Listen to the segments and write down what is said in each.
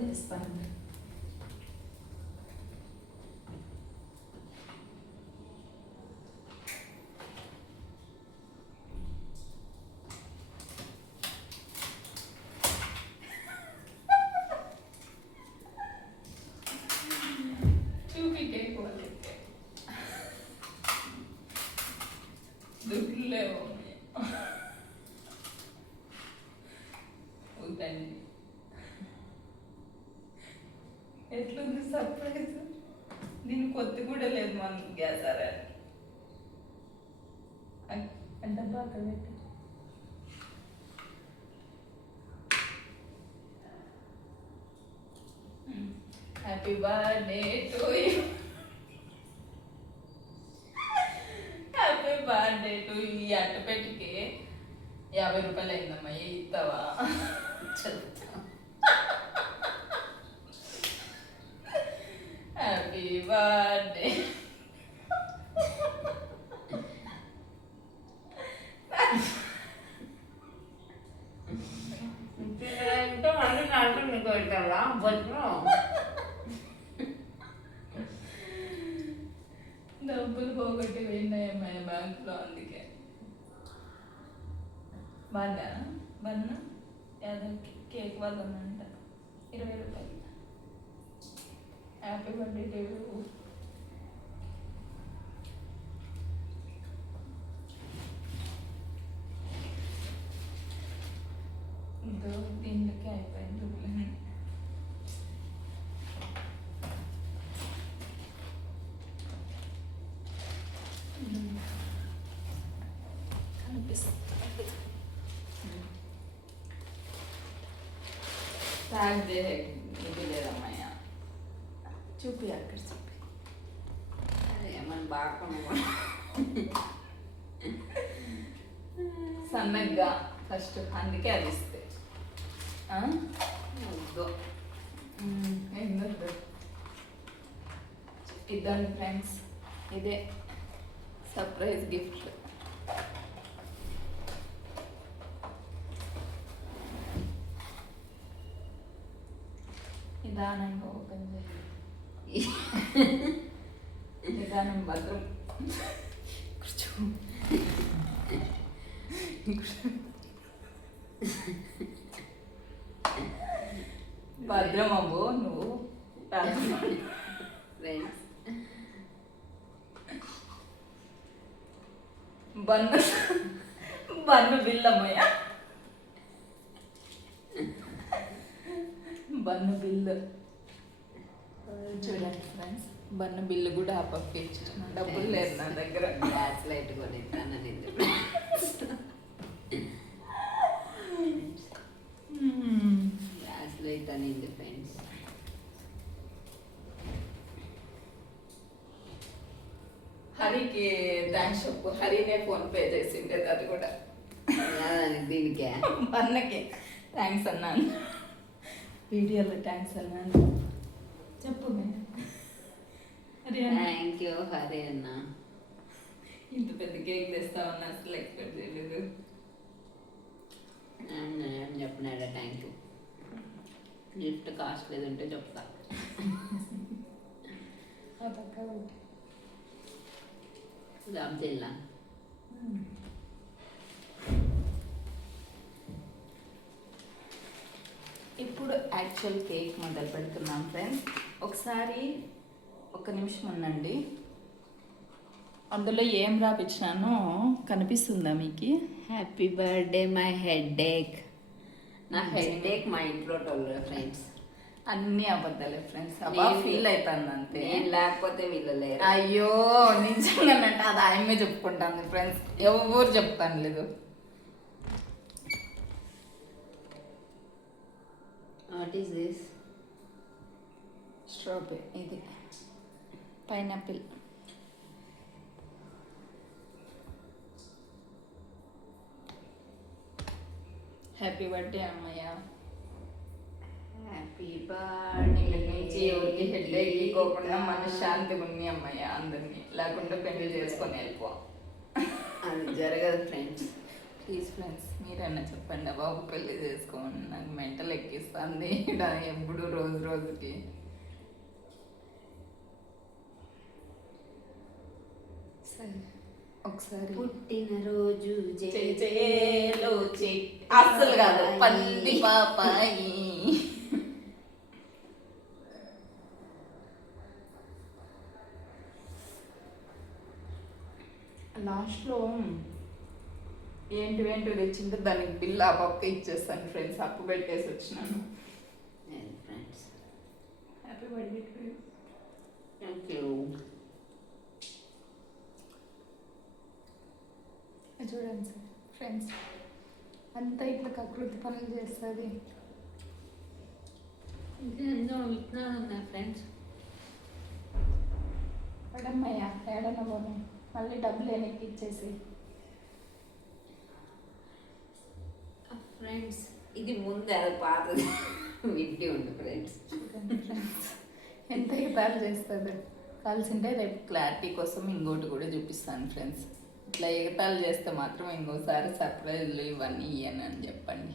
చేస్తాను చూపి కేక్ వాళ్ళకి దుడ్లేవు సర్ప్రైజ్ దీని కొత్త కూడా లేదు మనకి గ్యాస్ అరే డబ్బా అక్కడ పెట్టి. Happy birthday to you happy birthday to ఈ అట్టపెట్టికి యాభై రూపాయలు అయిందమ్మా. ఇస్తావా చదువు బర్త్డే ఎంతో మంది నాకు డబ్బులు పోగొట్టి పోయినాయమ్మా బ్యాంకులో అందుకే. బాగా బన్న యాదవ్కి కేక్ వాళ్ళనంట ఇరవై రూపాయలు. హ్యాపీ బర్త్డే టు ఇదో దీనికి అయిపోయింది కనిపిస్తుంది ట్యాగ్ దే ఇది లేదమ్మయ్య చూపి అక్కడ చూపి ఏమని బాగా సన్నగ్గా ఫస్ట్ అందుకే అది ఇస్తే ఆ? వద్దు మ్మ్. ఎందుకు ఇద్దాం ఫ్రెండ్స్ ఇదే సర్ప్రైజ్ గిఫ్ట్ నిదానంగా ఓపెన్ చేయి భద్రం. కూర్చో. భద్రం అవ్వు నువ్వు బన్ను బన్ను బిల్లమ్మయ్య. బన్ను బిల్లు. చూడండి ఫ్రెండ్స్ బన్ను బిల్లు కూడా ఆ ఇచ్చిన డబ్బులు లేదు నా దగ్గర. గ్యాస్ లైట్ మ్మ్. గ్యాస్ లైట్ అనింది ఫ్రెండ్స్ హరికి థ్యాంక్స్ చెప్పు. హరినే ఫోన్ పే చేసిండే అది కూడా. దీనికే. అన్నకి థ్యాంక్స్ అన్నాను. వీడియోలో థ్యాంక్స్ అన్నాను. చెప్పు థ్యాంక్ యూ హరి అన్న. ఇంత పెద్ద కేక్ తెస్తామని అసలు ఎక్స్పెక్ట్ చేయలేదు. ఏం చెప్పినాడా థ్యాంక్ యూ గిఫ్ట్ కాస్ట్ లేదు ఉంటే చెప్తా. జాబ్ ఇప్పుడు యాక్చువల్ కేక్ మొదలు పెడుతున్నాం ఫ్రెండ్స్ ఒకసారి ఒక నిమిషం ఉండండి. అందులో ఏం రాపించినానో కనిపిస్తుందా మీకు? హ్యాపీ బర్త్డే మై హెడ్ ఏక్ నా హెడ్ ఏక్ మా ఇంట్లో ఫ్రెండ్స్ అన్ని అబద్ధాలే ఫ్రెండ్స్ అబ్బా ఫీల్ అవుతుంది అంతే నేను లేకపోతే వీళ్ళు లేరు. అయ్యో నిజంగానంటే అది ఆయమే చెప్పుకుంటాను ఫ్రెండ్స్ ఎవరు చెప్తాను లేదు. వాట్ ఈస్ దిస్ స్ట్రాబెరీ ఇది. పైనాపిల్. హ్యాపీ బర్త్డే అమ్మయ్య. హ్యాపీ నుంచి ఎవరికి హెడ్ ఎక్కిపోకుండా మనశ్శాంతిగా ఉంది అమ్మయ్య అందరినీ. లేకుంటే పెళ్ళి చేసుకొని వెళ్ళిపో. అది జరగదు ఫ్రెండ్స్ ప్లీజ్ ఫ్రెండ్స్ మీరన్నా చెప్పండి బాబు పెళ్ళి చేసుకోండి నాకు మెంటల్ ఎక్కిస్తుంది. ఎప్పుడు రోజు రోజుకి. ఒకసారి. పుట్టినరోజు అస్సలు కాదు పంది పాపాయి. లాస్ట్లో ఏంటి ఏంటి తెచ్చింటే దానికి బిల్ ఆ పక్క ఇచ్చేస్తాను ఫ్రెండ్స్. అప్పు పెట్టేసి వచ్చినాను. Friends happy birthday thank you చూడండి సార్ ఫ్రెండ్స్. అంతా ఇట్లా కకృతి పనులు చేస్తుంది. ఎన్నో విత్తనాలు ఉన్నాయి ఫ్రెండ్స్. ఎడమ్మయ్యా ఏడన్న పోనీ. మళ్ళీ డబ్బులు వెనక్కి ఇచ్చేసి. ఫ్రెండ్స్ ఇది ముందు అది పాతది ఉంది ఫ్రెండ్స్. ఎంత ఎగతాలు చేస్తుంది. కలిసింటే రేపు. క్లారిటీ కోసం ఇంకోటి కూడా చూపిస్తాను ఫ్రెండ్స్. ఇట్లా ఎగతాలు చేస్తే మాత్రం ఇంకోసారి సర్ప్రైజ్లు ఇవన్నీ ఇయ్యను అని చెప్పండి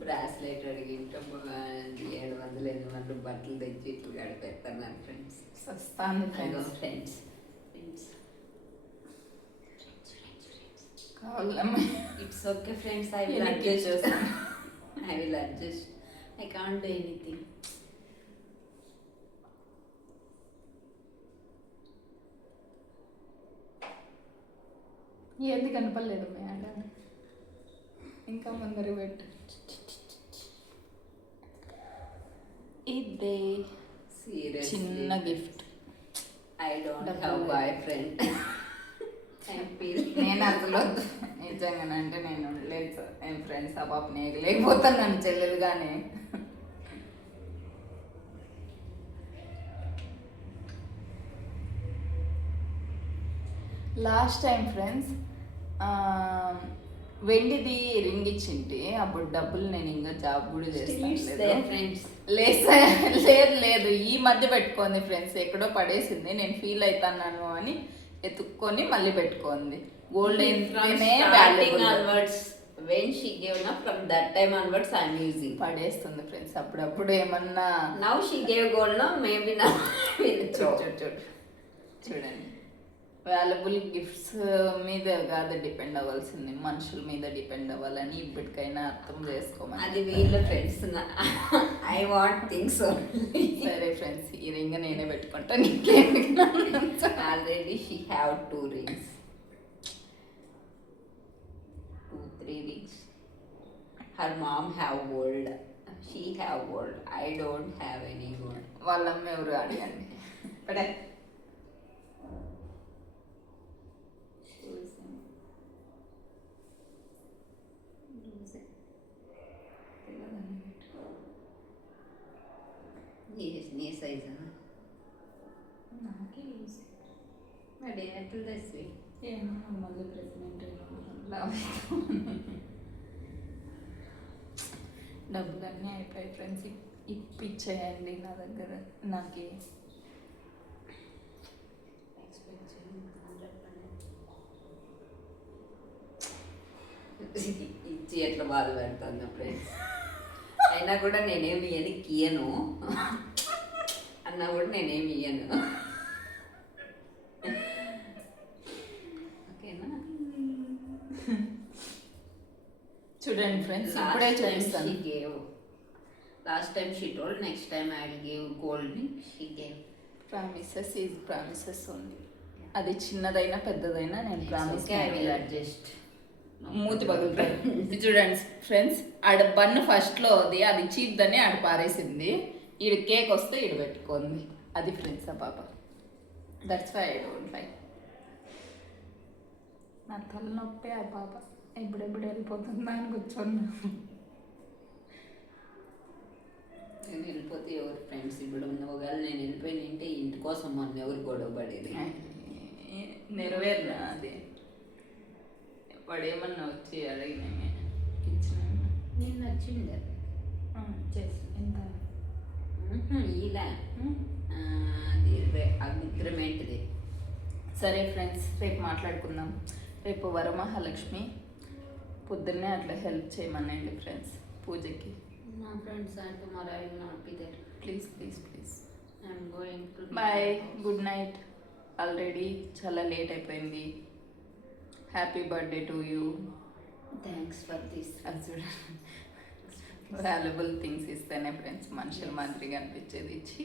బ్రాస్లెట్ అడిగింటే ఏడు వందలు ఎనిమిది వందలు బట్టలు తెచ్చి ఇట్లు గడిపెడతాను friends. సస్తాను friends. Friends. It's okay friends I will adjust. I will adjust I can't do anything ఏది కనపడలేదు మేడం ఇంకా ముందర పెట్టు. ఇదే సీరియస్ చిన్న gift I don't have. Boyfriend నేను అసలు నిజంగానంటే నేను లేదు సార్. నేను ఫ్రెండ్స్ ఆ పాప నేను లేకపోతాను నన్ను చెల్లెలుగానే. లాస్ట్ టైం ఫ్రెండ్స్ వెండిది రింగ్ ఇచ్చింటి. అప్పుడు డబ్బులు నేను ఇంకా జాబ్ కూడా చేస్తాను. ఫ్రెండ్స్ లేదు లేదు ఈ మధ్య పెట్టుకుంది ఫ్రెండ్స్. ఎక్కడో పడేసింది. నేను ఫీల్ అవుతున్నాను అని ఎత్తుక్కొని మళ్ళీ పెట్టుకుంది. Gold. Onwards when she gave నా from that time onwards I'm using పడేస్తుంది ఫ్రెండ్స్. అప్పుడప్పుడు ఏమన్నా now she gave gold maybe నా చూడు చూడు చూడు. చూడండి. వాల్యుబుల్ గిఫ్ట్స్ మీద కాదు డిపెండ్ అవ్వాల్సింది. మనుషుల మీద డిపెండ్ అవ్వాలని ఇప్పటికైనా అర్థం చేసుకోమని అది వీళ్ళ ఫ్రెండ్స్ ఐ వాంట్ థింగ్స్ సరే ఫ్రెండ్స్ ఈ రింగ్ నేనే పెట్టుకుంటా నీకేందుకు already she have two rings two three rings her mom have gold she have gold I don't have any gold వాళ్ళమ్మ ఎవరు అడగండి మరి ఎట్లా తెచ్చి ఏమో మళ్ళీ ప్రెగ్నెంట్ డబ్బులన్నీ అయిపోయాయి ఫ్రెండ్స్ ఇప్పించేయండి నా దగ్గర నాకు ఎక్స్పెక్ట్ ఇచ్చి ఎట్లా బాధ పెడతాను ఫ్రెండ్స్ అయినా కూడా నేనేమి ఇయ్యని కీయను అన్నా కూడా నేనేమి ఇయ్యను ఫ్రెండ్స్ ఇప్పుడే చూపిస్తాను gave last time she told next time I will give gold she gave promises is promises ఉంది అది చిన్నదైనా పెద్దదైనా నేను ప్రామిస్ ఐ విల్ అడ్జస్ట్ మూతి పగులుతుంది చూడండి ఫ్రెండ్స్ ఆడ బన్ను ఫస్ట్లో ఉంది అది చీప్దని ఆడ పారేసింది. ఈడ కేక్ వస్తే ఈడ పెట్టుకుంది. అది ఫ్రెండ్స్ ఆ పాప. That's why I don't like నా తలనొప్పి ఆ పాప. ఎప్పుడెప్పుడు వెళ్ళిపోతుందా? అని కూర్చున్నా నేను వెళ్ళిపోతే ఎవరు ఫ్రెండ్స్ ఇప్పుడు ఒకవేళ నేను వెళ్ళిపోయి నింటే ఇంటి కోసం మొన్న ఎవరు గొడవ పడేది? నెరవేరునా అది? వాడు ఏమన్నా వచ్చి అడిగినా ఇచ్చిన. నేను నచ్చింది చేసి ఎంత? ఇలా అగ్రిమెంట్ది సరే ఫ్రెండ్స్ రేపు మాట్లాడుకుందాం. రేపు వరమహాలక్ష్మి పొద్దున్నే అట్లా హెల్ప్ చేయమనండి ఫ్రెండ్స్ పూజకి. నా friends and tomorrow I will not be there please please. Please I'm going to bye good night already చాలా లేట్ అయిపోయింది. Happy birthday to you thanks for this చూడండి వాల్యుబుల్ థింగ్స్ ఇస్తేనే ఫ్రెండ్స్ మనుషుల మాదిరిగా అనిపించేది. ఇచ్చి